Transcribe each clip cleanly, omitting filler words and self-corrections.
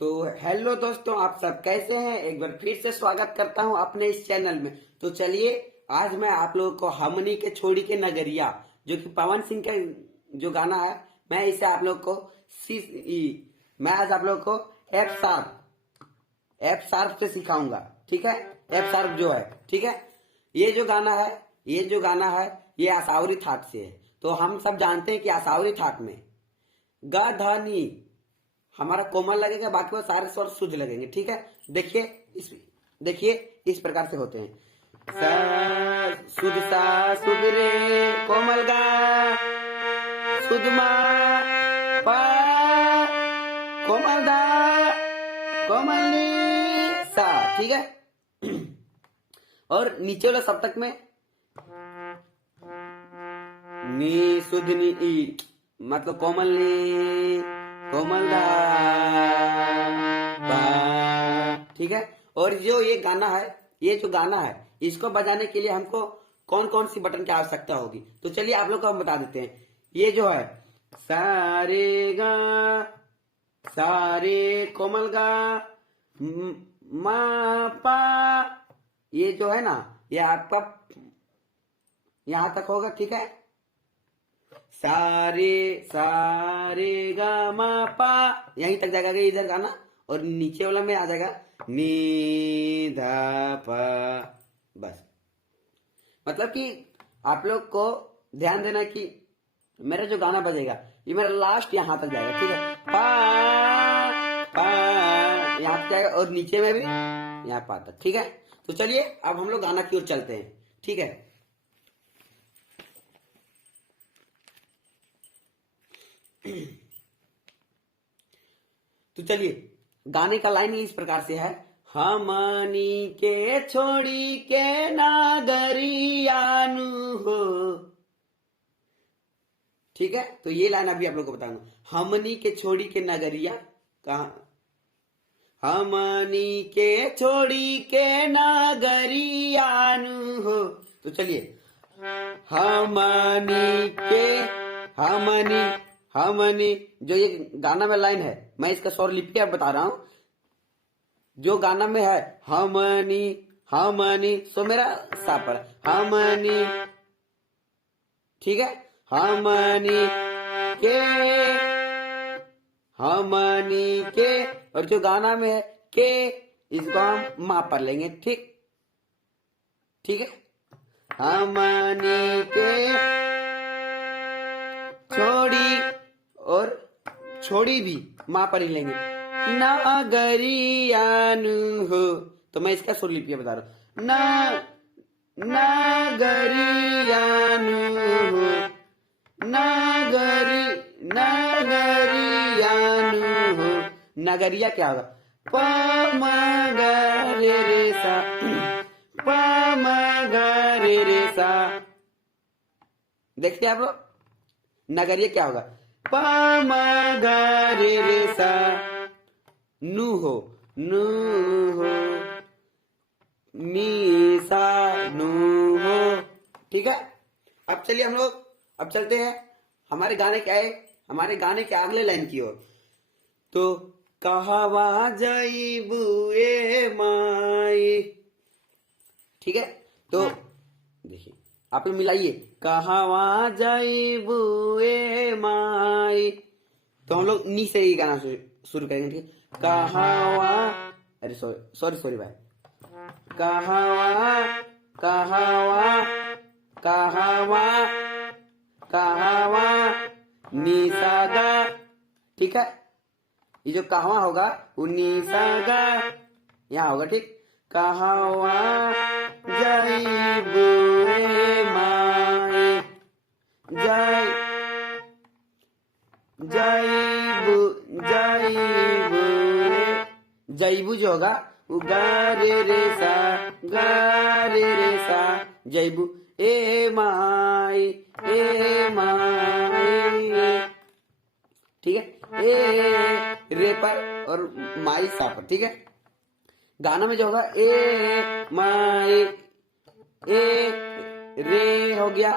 तो हेलो दोस्तों, आप सब कैसे हैं। एक बार फिर से स्वागत करता हूं अपने इस चैनल में। तो चलिए, आज मैं आप लोगों को हमनी के छोड़ी के नगरिया, जो कि पवन सिंह का जो गाना है, मैं इसे आप लोग को सी मैं आज आप लोग को एफ शार्प से सिखाऊंगा। ठीक है, एफ शार्प जो है, ठीक है। ये जो गाना है, ये आसावरी थाट से है। तो हम सब जानते हैं कि आसावरी थाट में गा धा नी हमारा कोमल लगेगा, बाकी वो सारे स्वर शुद्ध लगेंगे। ठीक है, देखिए इस प्रकार से होते हैं। सा शुद्ध सा शुद्ध रे कोमल गा शुद्ध मा पा कोमल दा कोमल नी सा। ठीक है, और नीचे वाला सप्तक में नी शुद्ध नी ई, मतलब कोमल नी कोमल दा पा। ठीक है, और जो ये गाना है, इसको बजाने के लिए हमको कौन कौन सी बटन की आवश्यकता होगी, तो चलिए आप लोग को हम बता देते हैं। ये जो है सारे गा सारे कोमल गा मा पा, ये जो है ना, ये आपका यहां तक होगा। ठीक है, सारे सारे गा मा पा, यहीं तक जाएगा इधर गाना, और नीचे वाला में आ जाएगा नी धा पा। बस, मतलब कि आप लोग को ध्यान देना कि मेरा जो गाना बजेगा, ये मेरा लास्ट यहां तक जाएगा। ठीक है, पा यहां तक जाएगा, और नीचे में भी यहाँ पा तक। ठीक है, तो चलिए अब हम लोग गाना की ओर चलते हैं। ठीक है, तो चलिए, गाने का लाइन इस प्रकार से है। हमनी के छोड़ी के नागरियानु हो। ठीक है, तो ये लाइन अभी आप लोग को बताऊंगा। हमनी के छोड़ी के नगरिया कहा, हमनी के छोड़ी के नागरियानु हो। तो चलिए, हमनी जो ये गाना में लाइन है, मैं इसका स्वर लिपि आप बता रहा हूं। जो गाना में है हमनी सो मेरा सा पर हमनी। ठीक है, हमनी के, और जो गाना में है के, इसको हम मा पर लेंगे। ठीक है, हमनी के छोड़ी, और छोड़ी भी माँ पर ही लेंगे। नागरियानु हो, तो मैं इसका सुर लिपि बता रहा हूं। नागरियानु हो, नागरियानु हो। नगरिया क्या होगा? प म ग रे सा, प म ग रे सा। देखते आप लोग, नगरिया क्या होगा? प म ग रे सा, नू हो मी सा नू हो। ठीक है, अब चलिए हम लोग अब चलते हैं हमारे गाने के अगले लाइन की ओर। तो कहवा जाइबू ए माई। ठीक है, तो देखिए आप लोग मिलाइए, कहवा जाइबू ए माई। तो हम लोग नी से ही गाना शुरू करेंगे। ठीक है, कहवा, अरे सॉरी भाई, कहवा नी सा गा। ठीक है, ये जो कहवा होगा वो नी सा गा यहाँ होगा। ठीक, कहवा जाइबू ए माई, जैबू जो होगा वो गा रे सा जैबू ए माई। ठीक है, ए रे पर और माई सा पर। ठीक है, गाना में जो होगा ए माई, ए रे हो गया,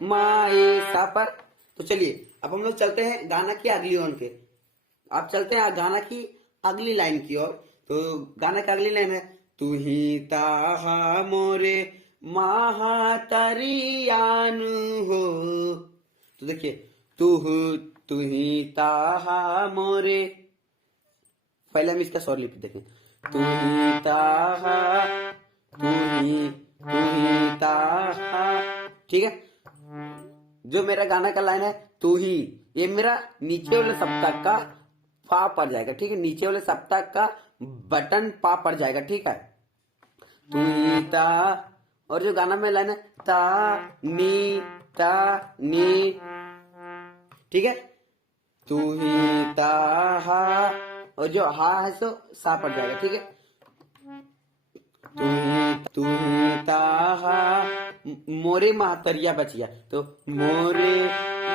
माई सा पर। तो चलिए अब हम लोग चलते हैं गाना की अगली ओर के। आप चलते हैं गाना की अगली लाइन की ओर। तो गाना का अगली लाइन है, तू ही ताहा मोरे महातरियान हो। तो देखिए, तू ही ताहा मोरे, पहले हम इसका स्वर लिपि देखें। तू ही ताहा, तू ही ताहा, ठीक है। जो मेरा गाना का लाइन है तू ही, ये मेरा नीचे वाले सप्तक का पा पड़ जाएगा, ठीक है। नीचे वाले सप्तक का बटन पा पड़ जाएगा, ठीक है। तू ही ता, और जो गाना में लाइन है ता नी, ठीक है। तू ही ता हा, और जो हा है सो सा पड़ जाएगा, ठीक है। तू ही ताहा मोरे महातरिया बच गया, तो मोरे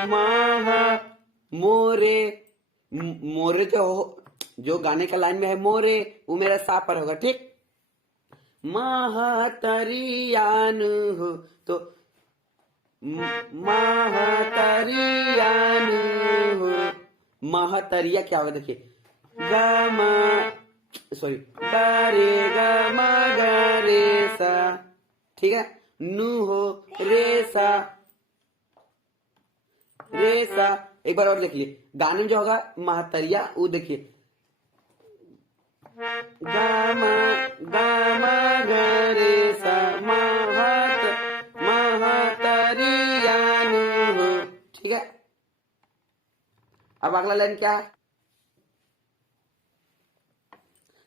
माहा, मोरे जो गाने का लाइन में है मोरे, वो मेरा सा पर होगा, ठीक। महातरियान हो, तो महातरियान हो, महातरिया क्या होगा देखिए, गामा, सॉरी, रे गा मा गा रे सा, ठीक है। नू हो रे सा, एक बार और देखिए गाने में जो होगा महातरिया, वो देखिए गामा गामा गा रे सा, महातरिया हो, ठीक है। अब अगला लाइन क्या है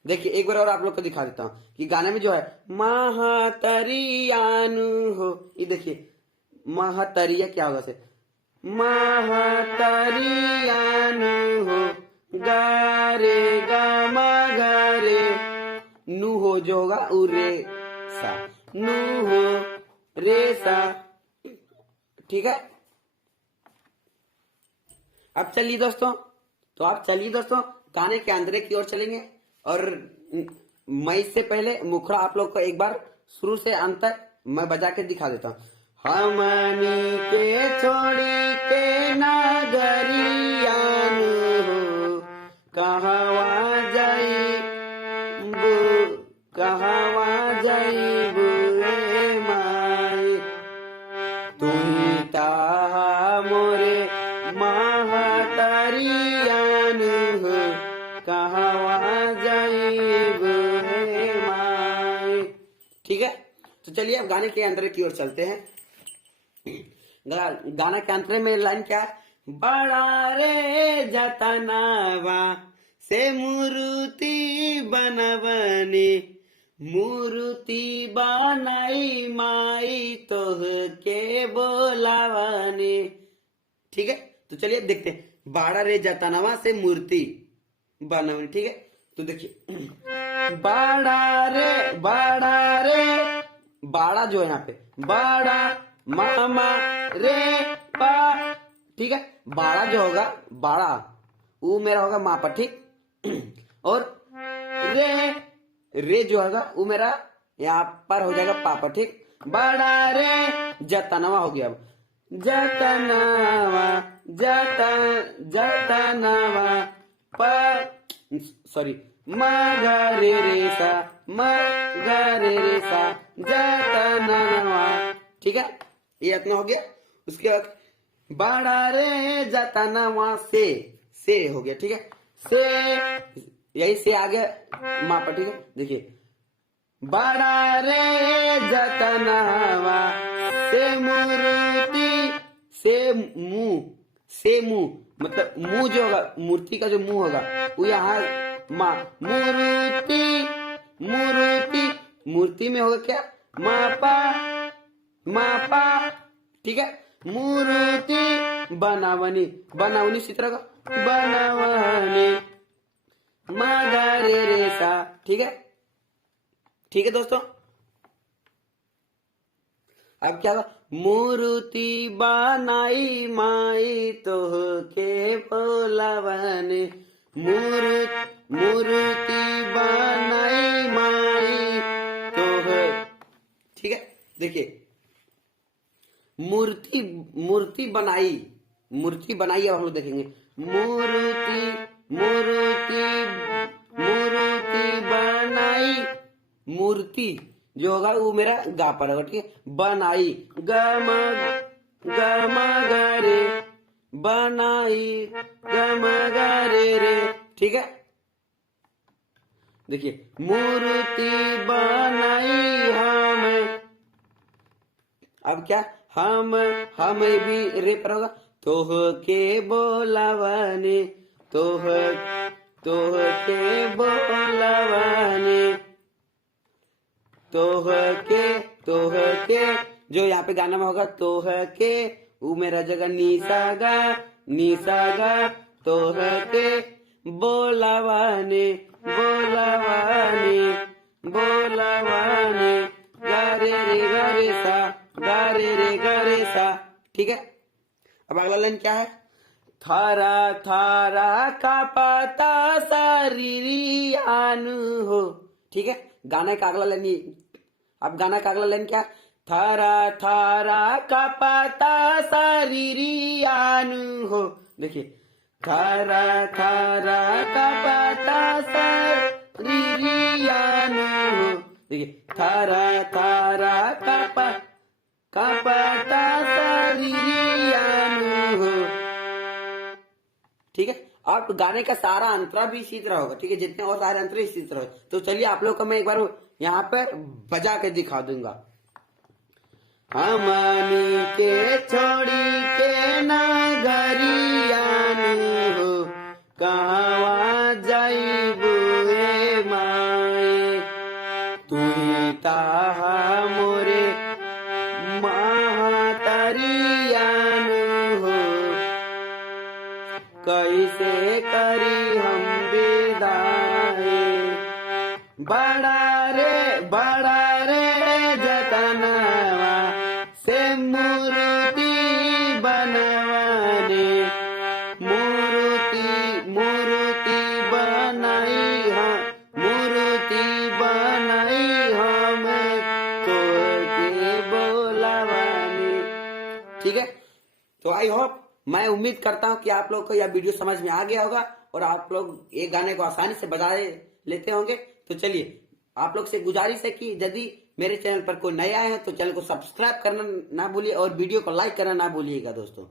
देखिए, एक बार और आप लोग को दिखा देता हूं कि गाने में जो है महातरियान हो, ये देखिए महातरिया क्या होगा से, महातरियान हो, गारे गामा गारे, नू हो जो होगा उ रे सा, नू हो रे सा, ठीक है। अब चलिए दोस्तों, गाने के अंदर की ओर चलेंगे, और मैं इससे पहले मुखड़ा आप लोग को एक बार शुरू से अंत तक मैं बजा के दिखा देता हूँ। हमनी के छोड़ी के नागरियान हो, कहवा जाइबू ए माई, तू ही ताहा मोरे महातरियान हो, कहवा जाइबू ए माई, ठीक है। तो चलिए अब गाने के अंदर की ओर चलते हैं। गाना के अंतर में लाइन क्या है, बड़ा रे जतनावा से मूर्ति बनवनी, मूर्ति बनाई माई तोह के बोलावनी, ठीक है। तो चलिए देखते हैं, बड़ा रे जतनावा से मूर्ति बनवनी, ठीक है। तो देखिए बड़ा रे, बाड़ा जो है यहाँ पे, बाड़ा मामा रे पा, ठीक है। बाड़ा जो होगा, बाड़ा वो मेरा होगा माँ पर, ठीक। और रे जो होगा वो मेरा यहाँ पर हो जाएगा पापा, ठीक। बड़ा रे जतनवा हो गया, अब जतनवा पर, सॉरी, मा गा रे रे सा, जतनवा, ठीक है। ये इतना हो गया। उसके बाद बड़ा रे जतनवा से हो गया, ठीक है। से, यही से आ गया माँ पर, ठीक है। देखिए बड़ा रे जतनवा से मूर्ति, से मुंह मतलब मुंह जो होगा, मूर्ति का जो मुंह होगा वो यहाँ माँ, मूर्ति में होगा क्या, मापा, ठीक है। मूर्ति बनावनी, इसी तरह का बनावनी, मागा रे रे सा, ठीक है। ठीक है दोस्तों, अब क्या होगा, मूर्ति बनाई माई तोह के बोलावनी, मूर्ति बनाई माई तोह, ठीक है। देखिए मूर्ति बनाई, अब हम लोग देखेंगे, मूर्ति जो होगा वो मेरा गा पर होगा, ठीक है। बनाई गम गम गे, बनाई गम गे, ठीक है। देखिए मूर्ति बनाई हम, अब क्या हम भी रे पर होगा, तोह के बोलावने, तोह के बोलावने, तोह के जो यहाँ पे गाना में होगा तोह के, वो मेरा जगह निसा गा, तोह के बोलावने गा रे सा, ठीक है। अब अगला लाइन क्या है, थारा थारा का पता शरीरियान हो, ठीक है। गाने का अगला लाइन, अब गाना का अगला लाइन क्या, थारा थारा का पता शरीरियान हो, देखिए थारा थारा का पता शरीरियान हो, देखिए थारा थारा का पता शरीरियान हो, ठीक है। और गाने का सारा अंतरा भी इसी तरह होगा, ठीक है, जितने और सारे अंतरे इसी तरह। तो चलिए आप लोग को मैं एक बार यहाँ पर बजा के दिखा दूंगा। हमनी के छोड़ी के नगरियान हो, कहवा जाइबू ए माए, तुही ताहा मोरे महातरियान हो, कैसे करी हम विदाई, बड़ा रे जतनवा से मूर्ति बनवाने, मूर्ति बनाई हम तो के बोलावाने, ठीक है। तो आई होप, मैं उम्मीद करता हूं कि आप लोग को यह वीडियो समझ में आ गया होगा और आप लोग ये गाने को आसानी से बजा लेते होंगे। तो चलिए आप लोग से गुजारिश है कि यदि मेरे चैनल पर कोई नया है तो चैनल को सब्सक्राइब करना ना भूलिए और वीडियो को लाइक करना ना भूलिएगा दोस्तों।